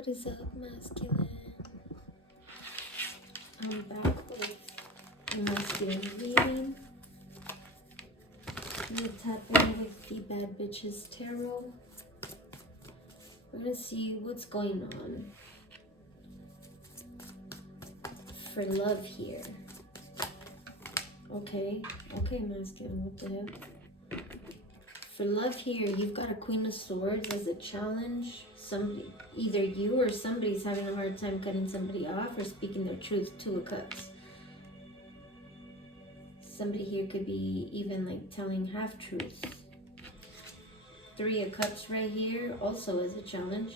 What is up, masculine? I'm back with masculine reading. We'll tap in with the Bad Bitches Tarot. We're gonna see what's going on for love here. Okay, masculine, what the heck? For love here, you've got a Queen of Swords as a challenge. Somebody, either you or somebody's having a hard time cutting somebody off or speaking their truth. Two of Cups. Somebody here could be even like telling half-truths. Three of Cups right here, also as a challenge.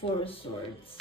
Four of Swords.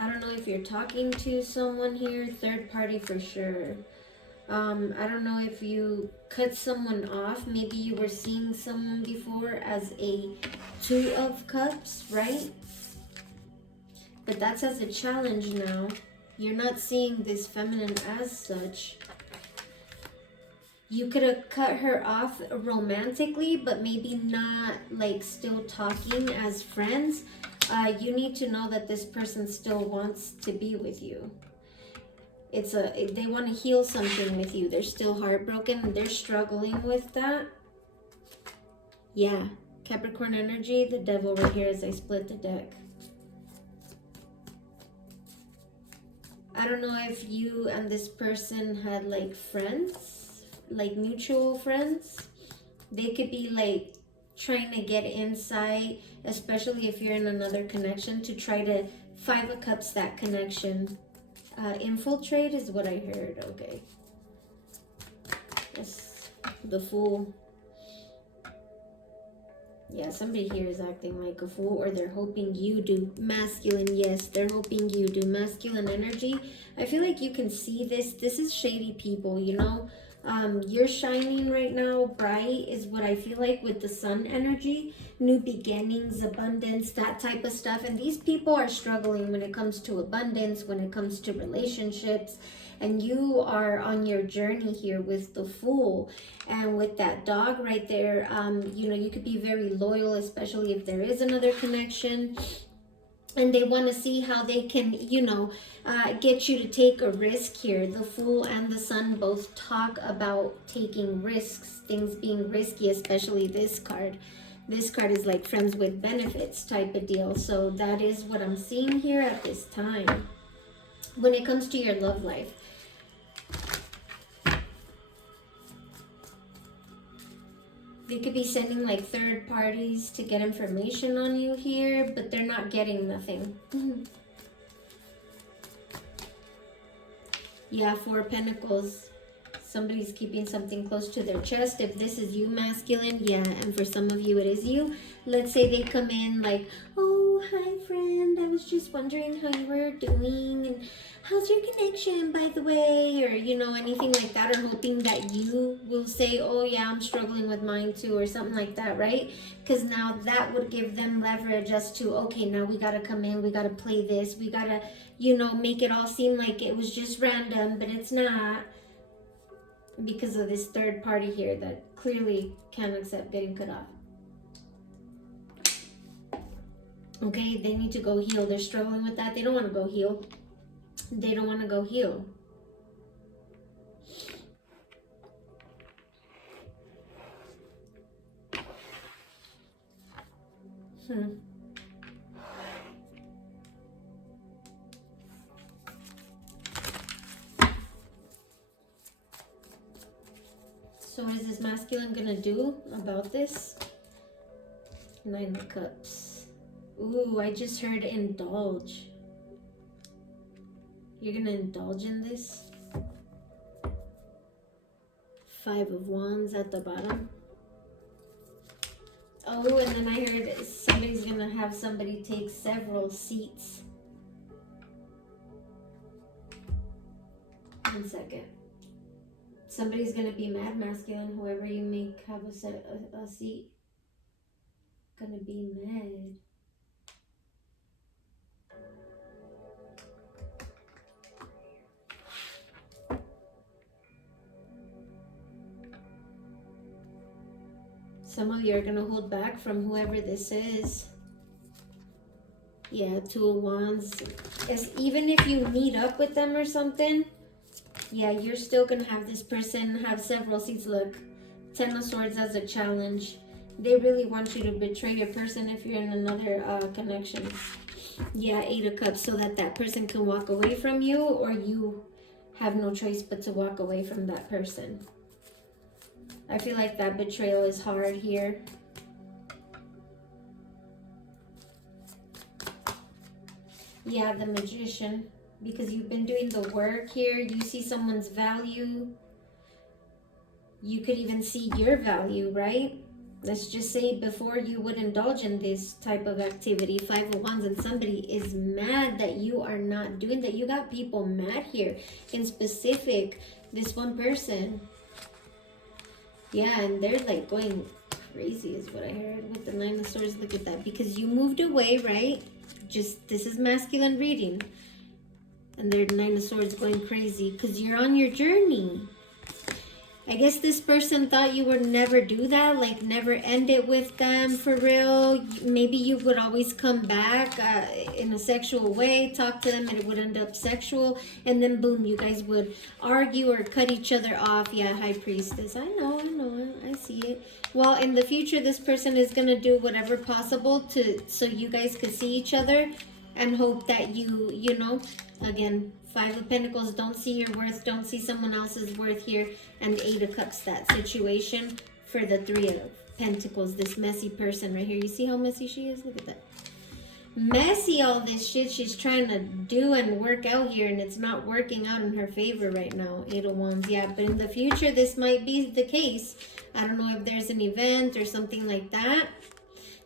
I don't know if you're talking to someone here, third party for sure. I don't know if you cut someone off. Maybe you were seeing someone before as a Two of Cups, right? But that's as a challenge now. You're not seeing this feminine as such. You could have cut her off romantically, but maybe not like still talking as friends. You need to know that this person still wants to be with you. They want to heal something with you. They're still heartbroken. They're struggling with that. Yeah, Capricorn energy, the Devil right here as I split the deck. I don't know if you and this person had like friends, like mutual friends. They could be like trying to get inside, especially if you're in another connection, to try to Five of Cups that connection. Infiltrate is what I heard. Okay. Yes, the Fool. Yeah, somebody here is acting like a fool, or they're hoping you do. Masculine, yes, they're hoping you do. Masculine energy. I feel like you can see this. This is shady people, you know. You're shining right now, bright is what I feel like with the Sun energy. New beginnings, abundance, that type of stuff. And these people are struggling when it comes to abundance, when it comes to relationships. And you are on your journey here with the Fool. And with that dog right there, you know, you could be very loyal, especially if there is another connection. And they want to see how they can, you know, get you to take a risk here. The Fool and the Sun both talk about taking risks, things being risky, especially this card. This card is like friends with benefits type of deal. So that is what I'm seeing here at this time. When it comes to your love life, they could be sending like third parties to get information on you here, but they're not getting nothing. Yeah, Four of Pentacles. Somebody's keeping something close to their chest. If this is you, masculine, yeah, and for some of you it is you. Let's say they come in like, oh, hi friend, I was just wondering how you were doing, and how's your connection, by the way, or you know, anything like that, or hoping that you will say, oh yeah, I'm struggling with mine too, or something like that, right? Because now that would give them leverage as to, okay, now we gotta come in, we gotta play this, we gotta, you know, make it all seem like it was just random, but it's not, because of this third party here that clearly can't accept getting cut off. Okay, they need to go heal. They're struggling with that. They don't want to go heal. They don't want to go heal. So what is this masculine gonna do about this? Nine of Cups. Ooh, I just heard indulge. You're gonna indulge in this? Five of Wands at the bottom. Oh, and then I heard somebody's gonna have somebody take several seats. 1 second. Somebody's gonna be mad, masculine. Whoever you make have a seat, gonna be mad. Some of you are going to hold back from whoever this is. Yeah, Two of Wands. Even if you meet up with them or something, yeah, you're still going to have this person have several seats. Look, Ten of Swords as a challenge. They really want you to betray your person if you're in another connection. Yeah, Eight of Cups, so that that person can walk away from you, or you have no choice but to walk away from that person. I feel like that betrayal is hard here. Yeah, the Magician. Because you've been doing the work here. You see someone's value. You could even see your value, right? Let's just say before you would indulge in this type of activity. Five of Wands, and somebody is mad that you are not doing that. You got people mad here. In specific, this one person. Yeah, and they're like going crazy is what I heard with the Nine of Swords. Look at that. Because you moved away, right? Just, this is masculine reading. And they're Nine of Swords going crazy because you're on your journey. I guess this person thought you would never do that, like never end it with them for real. Maybe you would always come back in a sexual way, talk to them, and it would end up sexual. And then boom, you guys would argue or cut each other off. Yeah, High Priestess. I know, I see it. Well, in the future, this person is going to do whatever possible so you guys could see each other and hope that you know, again, Five of Pentacles, don't see your worth, don't see someone else's worth here. And Eight of Cups, that situation for the Three of Pentacles, this messy person right here. You see how messy she is? Look at that. Messy, all this shit she's trying to do and work out here, and it's not working out in her favor right now. Eight of Wands, yeah, but in the future, this might be the case. I don't know if there's an event or something like that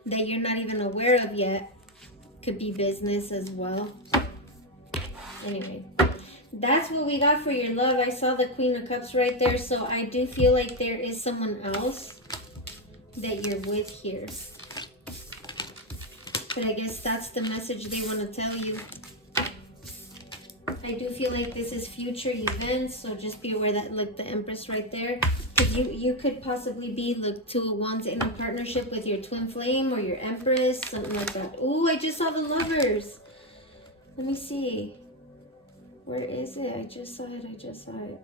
that you're not even aware of yet. Could be business as well. Anyway, that's what we got for your love. I saw the Queen of Cups right there, so I do feel like there is someone else that you're with here. But I guess that's the message they want to tell you. I do feel like this is future events, so just be aware that, look, the Empress right there. Because you could possibly be, look, Two of Wands in a partnership with your twin flame or your Empress, something like that. Ooh, I just saw the Lovers. Let me see. Where is it? I just saw it.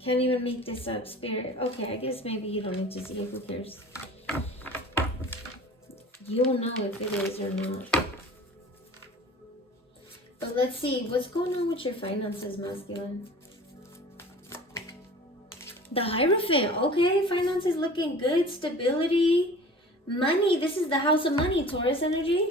Can't even make this up, Spirit. Okay, I guess maybe you don't need to see it. Who cares? You'll know if it is or not. But let's see. What's going on with your finances, masculine? The Hierophant. Okay, finances looking good. Stability. Money. This is the house of money, Taurus energy.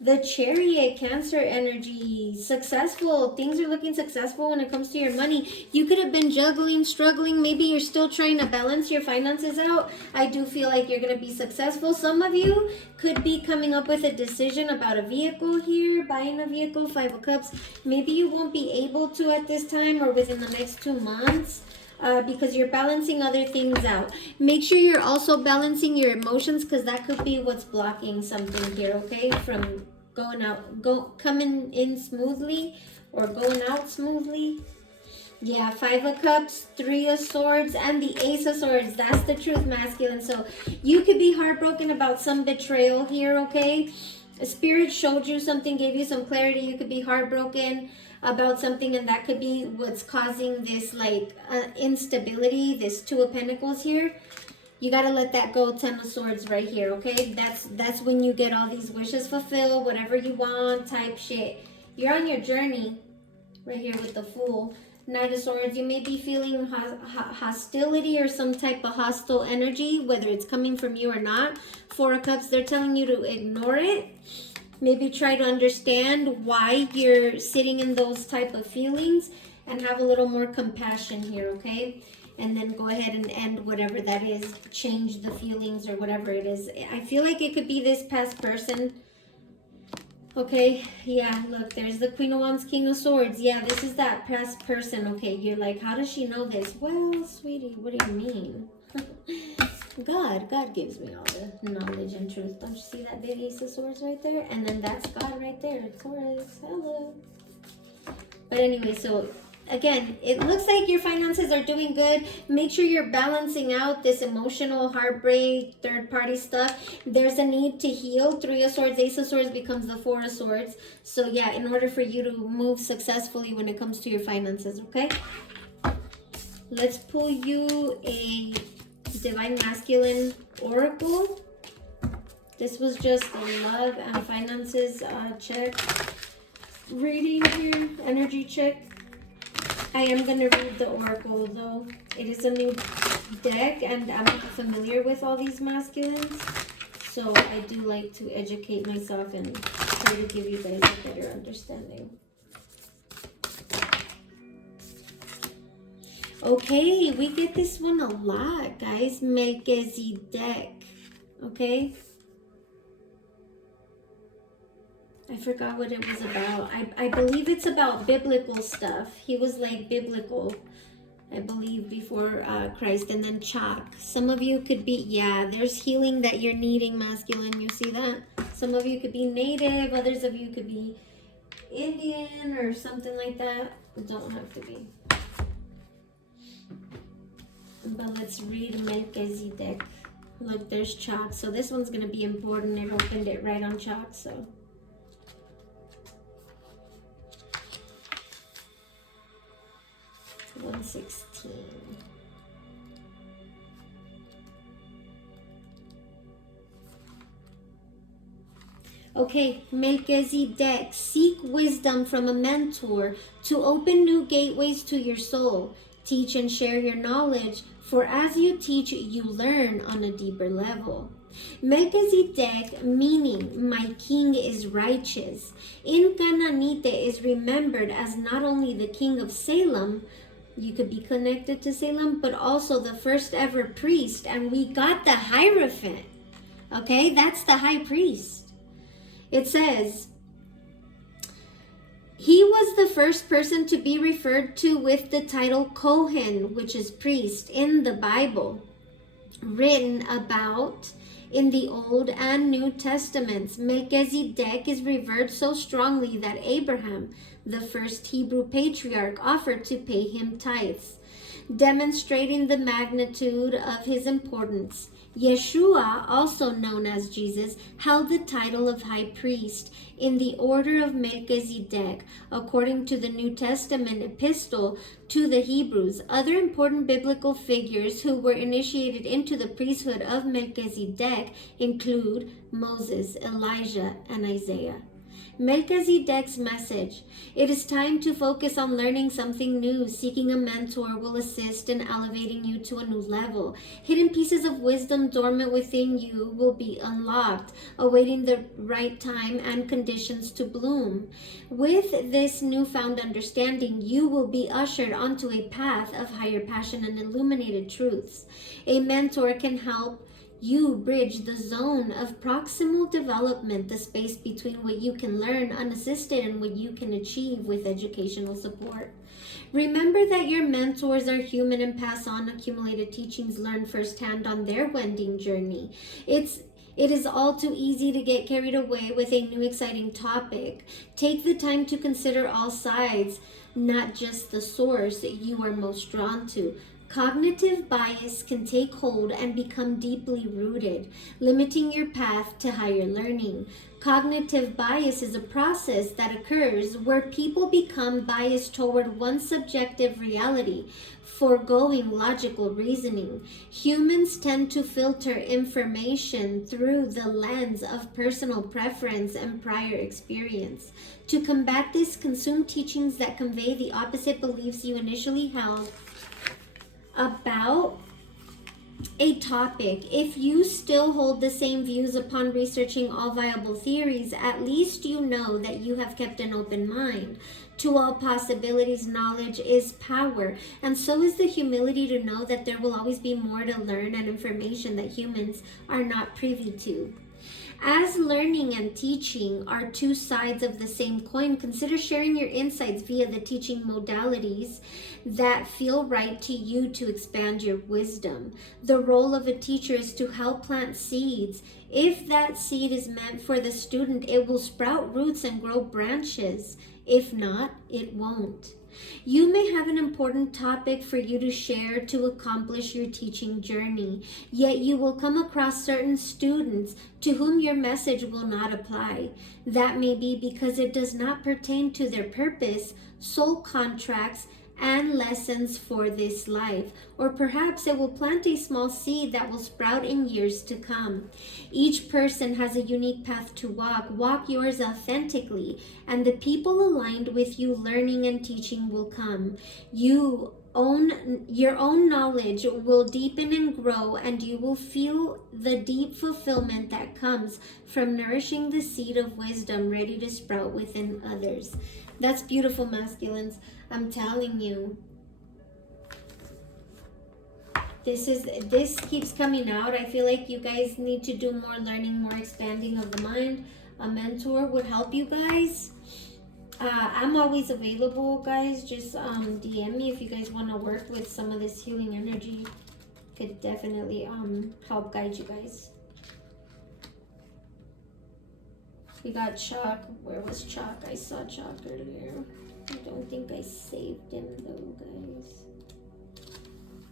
The Chariot, Cancer energy, successful. Things are looking successful when it comes to your money. You could have been juggling, struggling. Maybe you're still trying to balance your finances out. I do feel like you're going to be successful. Some of you could be coming up with a decision about a vehicle here, buying a vehicle, Five of Cups. Maybe you won't be able to at this time or within the next 2 months. Because you're balancing other things out. Make sure you're also balancing your emotions, because that could be what's blocking something here, okay? From coming in smoothly or going out smoothly. Yeah, Five of Cups, Three of Swords, and the Ace of Swords. That's the truth, masculine. So you could be heartbroken about some betrayal here, okay? Spirit showed you something, gave you some clarity. You could be heartbroken about something, and that could be what's causing this like instability, this Two of Pentacles here. You got to let that go. Ten of Swords right here, okay? That's when you get all these wishes fulfilled, whatever you want type shit. You're on your journey right here with the Fool. Knight of Swords, you may be feeling hostility or some type of hostile energy, whether it's coming from you or not. Four of Cups, they're telling you to ignore it. Maybe try to understand why you're sitting in those type of feelings and have a little more compassion here, okay? And then go ahead and end whatever that is. Change the feelings or whatever it is. I feel like it could be this past person. Okay, yeah, look, there's the Queen of Wands, King of Swords. Yeah, this is that past person. Okay, you're like, how does she know this? Well, sweetie, what do you mean? God gives me all the knowledge and truth. Don't you see that big Ace of Swords right there? And then that's God right there. Taurus, hello. But anyway, so Again, it looks like your finances are doing good. Make sure you're balancing out this emotional heartbreak, third party stuff. There's a need to heal. Three of Swords, Ace of Swords becomes the Four of Swords. So yeah, in order for you to move successfully when it comes to your finances, okay? Let's pull you a Divine Masculine Oracle. This was just a love and finances check. Reading here, energy check. I am going to read the Oracle though. It is a new deck and I'm not familiar with all these masculines. So I do like to educate myself and try to give you guys a better understanding. Okay, we get this one a lot, guys. Melchizedek. Okay. I forgot what it was about. I believe it's about biblical stuff. He was like biblical, I believe, before Christ. And then Chak. Some of you could be, yeah, there's healing that you're needing, masculine. You see that? Some of you could be native. Others of you could be Indian or something like that. Don't have to be. But let's read Melchizedek. Look, there's Chak. So this one's going to be important. I opened it right on Chak, so. It's 116. Okay, Melchizedek, seek wisdom from a mentor to open new gateways to your soul. Teach and share your knowledge, for as you teach, you learn on a deeper level. Melchizedek, meaning my king is righteous. In Canaanite is remembered as not only the king of Salem, you could be connected to Salem, but also the first ever priest, and we got the Hierophant. Okay, that's the high priest. It says, he was the first person to be referred to with the title Kohen, which is priest, in the Bible, written about in the Old and New Testaments. Melchizedek is revered so strongly that Abraham, the first Hebrew patriarch, offered to pay him tithes, demonstrating the magnitude of his importance. Yeshua, also known as Jesus, held the title of high priest in the order of Melchizedek, according to the New Testament epistle to the Hebrews. Other important biblical figures who were initiated into the priesthood of Melchizedek include Moses, Elijah, and Isaiah. Melchizedek's message. It is time to focus on learning something new. Seeking a mentor will assist in elevating you to a new level. Hidden pieces of wisdom dormant within you will be unlocked, awaiting the right time and conditions to bloom. With this newfound understanding, you will be ushered onto a path of higher passion and illuminated truths. A mentor can help you bridge the zone of proximal development, the space between what you can learn unassisted and what you can achieve with educational support. Remember that your mentors are human and pass on accumulated teachings learned firsthand on their wending journey. It is all too easy to get carried away with a new exciting topic. Take the time to consider all sides, not just the source you are most drawn to. Cognitive bias can take hold and become deeply rooted, limiting your path to higher learning. Cognitive bias is a process that occurs where people become biased toward one subjective reality, foregoing logical reasoning. Humans tend to filter information through the lens of personal preference and prior experience. To combat this, consume teachings that convey the opposite beliefs you initially held about a topic. If you still hold the same views upon researching all viable theories, at least you know that you have kept an open mind. To all possibilities, knowledge is power, and so is the humility to know that there will always be more to learn and information that humans are not privy to. As learning and teaching are two sides of the same coin, consider sharing your insights via the teaching modalities that feel right to you to expand your wisdom. The role of a teacher is to help plant seeds. If that seed is meant for the student, it will sprout roots and grow branches. If not, it won't. You may have an important topic for you to share to accomplish your teaching journey, yet you will come across certain students to whom your message will not apply. That may be because it does not pertain to their purpose, soul contracts, and lessons for this life, or perhaps it will plant a small seed that will sprout in years to come. Each person has a unique path to walk. Walk yours authentically, and the people aligned with you learning and teaching will come. Your own knowledge will deepen and grow, and you will feel the deep fulfillment that comes from nourishing the seed of wisdom ready to sprout within others. That's beautiful, masculines. I'm telling you. This keeps coming out. I feel like you guys need to do more learning, more expanding of the mind. A mentor would help you guys. I'm always available, guys. Just DM me if you guys want to work with some of this healing energy. Could definitely help guide you guys. We got Chalk. Where was Chalk? I saw Chalk earlier. I don't think I saved him though, guys.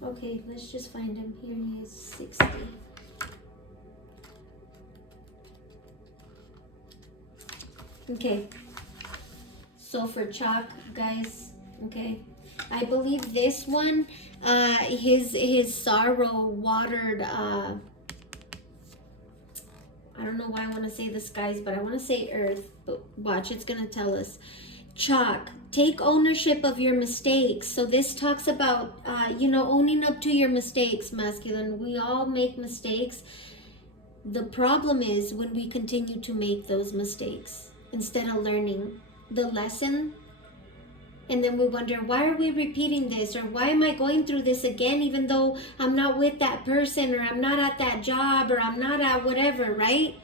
Okay, let's just find him. Here he is, 60. Okay. So for Chalk, guys, okay. I believe this one, his sorrow watered, I don't know why I want to say the skies, but I want to say earth. But watch, it's going to tell us. Chalk, take ownership of your mistakes. So this talks about, owning up to your mistakes, masculine. We all make mistakes. The problem is when we continue to make those mistakes instead of learning the lesson. And then we wonder, why are we repeating this? Or why am I going through this again, even though I'm not with that person, or I'm not at that job, or I'm not at whatever, right?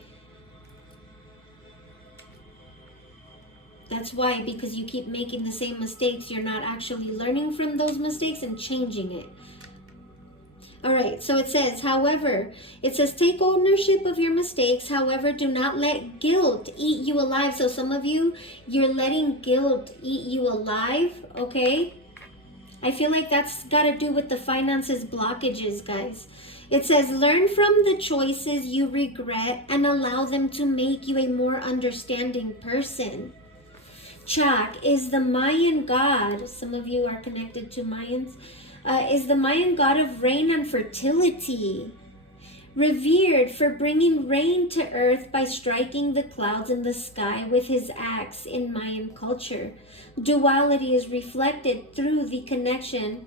That's why, because you keep making the same mistakes, you're not actually learning from those mistakes and changing it. All right, so it says, take ownership of your mistakes. However, do not let guilt eat you alive. So some of you, you're letting guilt eat you alive, okay? I feel like that's got to do with the finances blockages, guys. It says, learn from the choices you regret and allow them to make you a more understanding person. Chak is the Mayan god. Some of you are connected to Mayans. Is the Mayan god of rain and fertility, revered for bringing rain to earth by striking the clouds in the sky with his axe in Mayan culture. Duality is reflected through the connection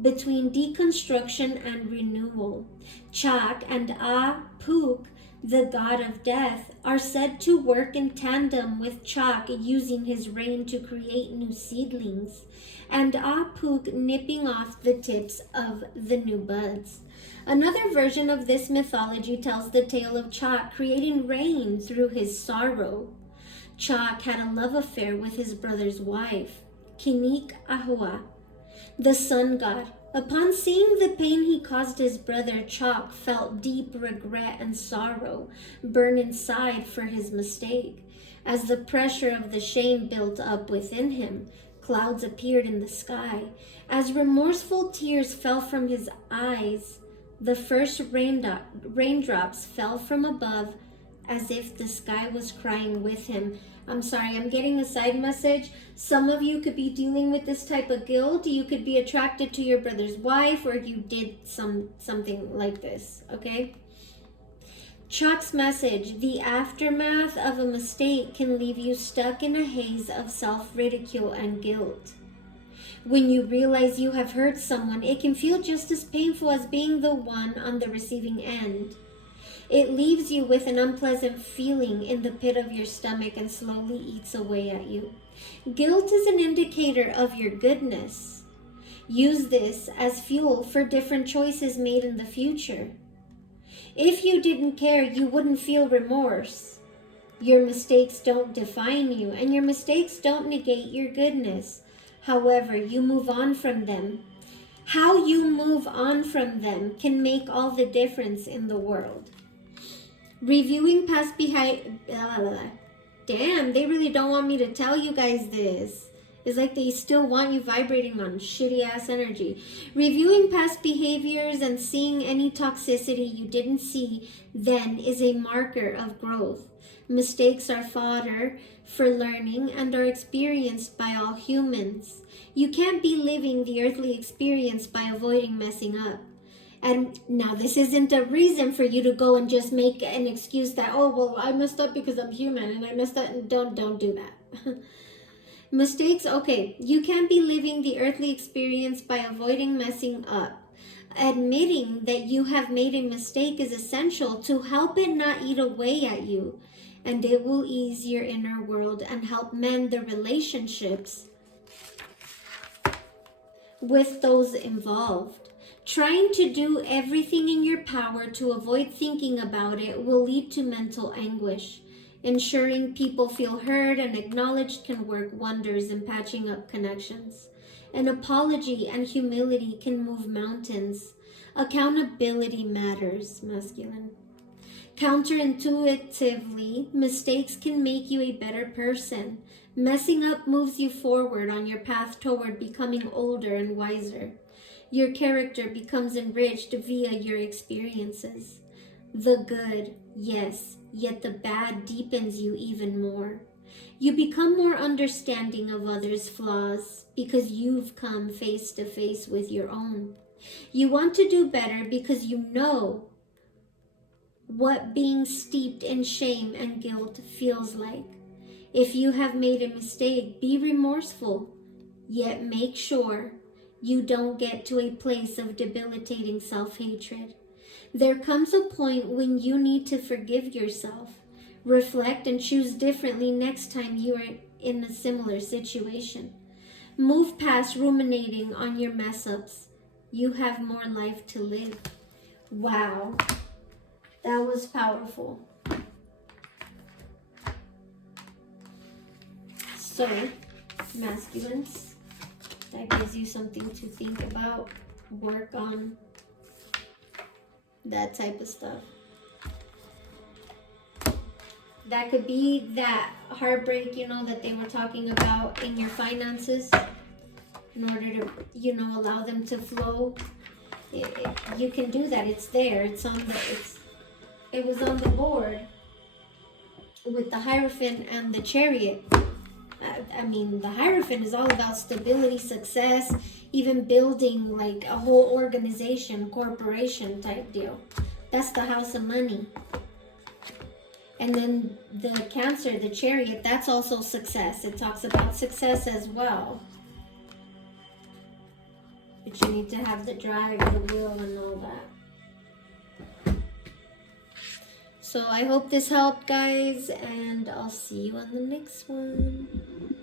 between deconstruction and renewal. Chak and Apuk, the god of death, are said to work in tandem with Chak, using his rain to create new seedlings, and Apuk nipping off the tips of the new buds. Another version of this mythology tells the tale of Chak creating rain through his sorrow. Chak had a love affair with his brother's wife, Kinik Ahua, the sun god. Upon seeing the pain he caused his brother, Chak felt deep regret and sorrow burn inside for his mistake. As the pressure of the shame built up within him, clouds appeared in the sky. As remorseful tears fell from his eyes, the first raindrops fell from above as if the sky was crying with him. I'm sorry, I'm getting a side message. Some of you could be dealing with this type of guilt. You could be attracted to your brother's wife, or you did something like this, okay? Chak's message: the aftermath of a mistake can leave you stuck in a haze of self-ridicule and guilt. When you realize you have hurt someone, it can feel just as painful as being the one on the receiving end. It leaves you with an unpleasant feeling in the pit of your stomach and slowly eats away at you. Guilt is an indicator of your goodness. Use this as fuel for different choices made in the future. If you didn't care, you wouldn't feel remorse. Your mistakes don't define you, and your mistakes don't negate your goodness. However, you move on from them. How you move on from them can make all the difference in the world. Reviewing past behind... Damn, they really don't want me to tell you guys this. It's like they still want you vibrating on shitty ass energy. Reviewing past behaviors and seeing any toxicity you didn't see then is a marker of growth. Mistakes are fodder for learning and are experienced by all humans. You can't be living the earthly experience by avoiding messing up. And now this isn't a reason for you to go and just make an excuse that, oh, well, I messed up because I'm human and I messed up. Don't do that. Mistakes, okay, you can't be living the earthly experience by avoiding messing up. Admitting that you have made a mistake is essential to help it not eat away at you, and it will ease your inner world and help mend the relationships with those involved. Trying to do everything in your power to avoid thinking about it will lead to mental anguish. Ensuring people feel heard and acknowledged can work wonders in patching up connections. An apology and humility can move mountains. Accountability matters, masculine. Counterintuitively, mistakes can make you a better person. Messing up moves you forward on your path toward becoming older and wiser. Your character becomes enriched via your experiences. The good, yes, yet the bad deepens you even more. You become more understanding of others' flaws because you've come face to face with your own. You want to do better because you know what being steeped in shame and guilt feels like. If you have made a mistake, be remorseful, yet make sure you don't get to a place of debilitating self-hatred. There comes a point when you need to forgive yourself, reflect, and choose differently next time you are in a similar situation. Move past ruminating on your mess-ups. You have more life to live. Wow, that was powerful. So, masculines, that gives you something to think about, work on, that type of stuff. That could be that heartbreak, that they were talking about in your finances, in order to, allow them to flow. You can do that. It's there. It was on the board with the Hierophant and the Chariot. The Hierophant is all about stability, success, even building like a whole organization, corporation type deal. That's the house of money. And then the Cancer, the Chariot, that's also success. It talks about success as well. But you need to have the drive, the will, and all that. So I hope this helped, guys, and I'll see you on the next one.